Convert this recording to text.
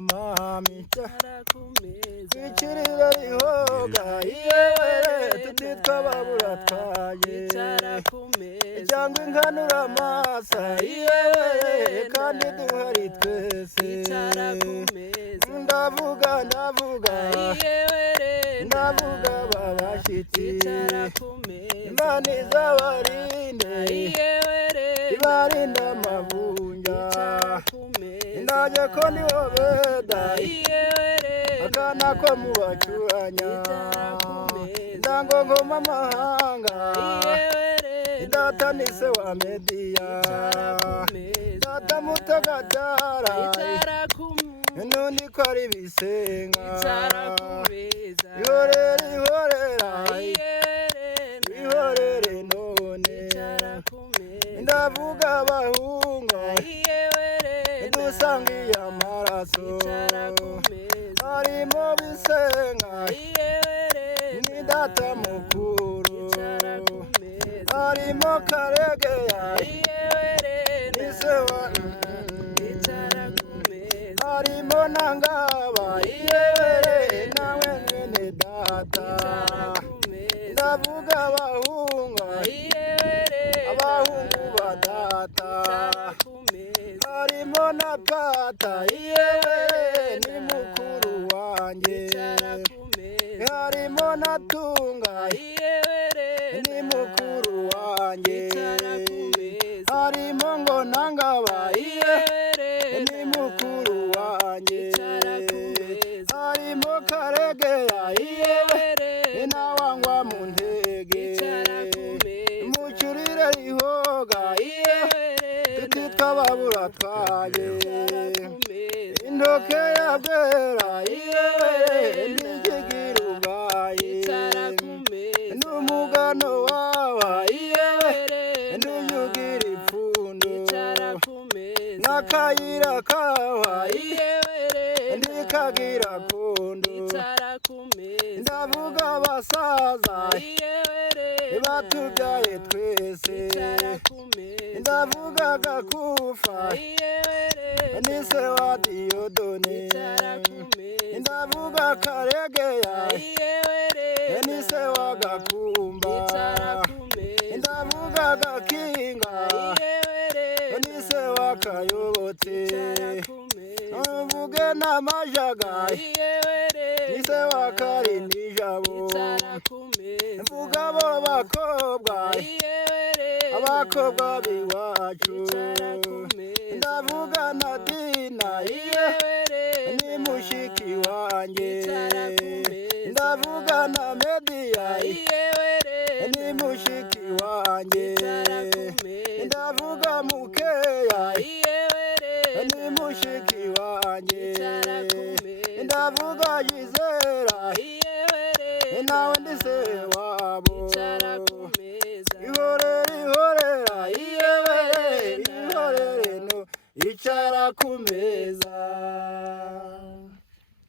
mami icara ku meza twicirire ihoga yewe tutitwa baburatwaye icara ku meza cyangwa inkanura amasa yewe kandi duhari twese icara ku meza ndavuga ndavuga babashitsi icara ku meza imana izabarinde ibarinda amavunja ndaje ko ni wowe dayi akana ko mu bacuranya ndango ngoma amahanga data ni se wa mediya data mutagatara nundi ko ari bisenga ihorere none ndavuga abahunga dusangiye amaraso harimo bisenga ni data mukuru harimo karegeya ni se wa harimo nangaba yewe nawe mwene data ndavuga abahunga abahungu ba data harimo na pata yewe ni mukuru wanjye harimo na tunga ni mukuru wanjye harimo ngo nangaba yewe ni mukuru wanjye harimo karegeya yewe inawangwa mu ntege mucurire ihoga yewe tutitwa baburatwaye intoke ya bwera yewe ntigigira ubwaye n'umugano wawa yewe ntuyugira ipfundo n'akayira kawa yewe ntikagira kondo ndavuga abasaza batubyaye twese ndavuga gakufa ni se wa Diyodone ndavuga karegeya ni se wa Gakumba ndavuga gakinga ni se wa Kayobote mvuge n'amajaga ni se wa Karindijabo mvuga abo abakobwa b'iwacu ndavuga na Dina ni mushiki wanjye ndavuga na Mediya ni mushiki wanjye ndavuga Mukeya ni mushiki wanjye ndavuga Yizera nawe ndi se wabo ihorera ihorere no icara ku meza.